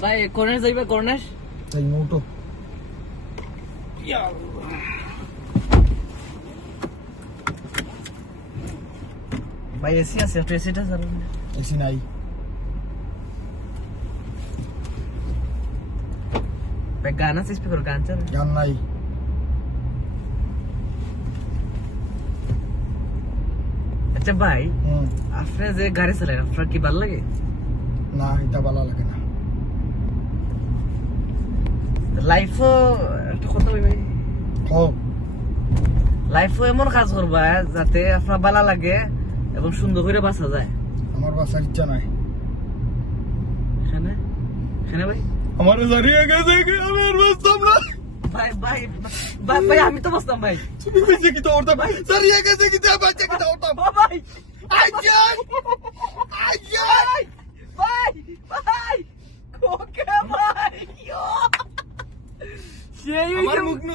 ভাই কর্নার যাইবে কর্নার তাই মোটো ভাই এসি আছে একটু এসিটা স্যার এসি নাই ভাই গান আছে স্পিকার গান চাল গান নাই আচ্ছা ভাই আপনি যে গাড়ি চালান আপনার কি ভালো লাগে না এটা ভালো লাগে না লাইফও একটা কথা ভাই খাও লাইফও এমন কাজ করবা যাতে আপনার ভালো লাগে এবং সুন্দর করে বাঁচা যায় আমার বাসার ইচ্ছা নাই এখানে এখানে ভাই আমার জারিয়ে গেছে কি আমি আর বাঁচতাম না ভাই ভাই ভাই ভাই আমি তো বাঁচতাম ভাই তুমি বেঁচে কি তো ওরতাম জারিয়ে গেছে কি তুই বাঁচে কি তো ওরতাম ভাই আইয়া আইয়া ভাই ভাই কোকে ভাই সেই আমার মুখ নু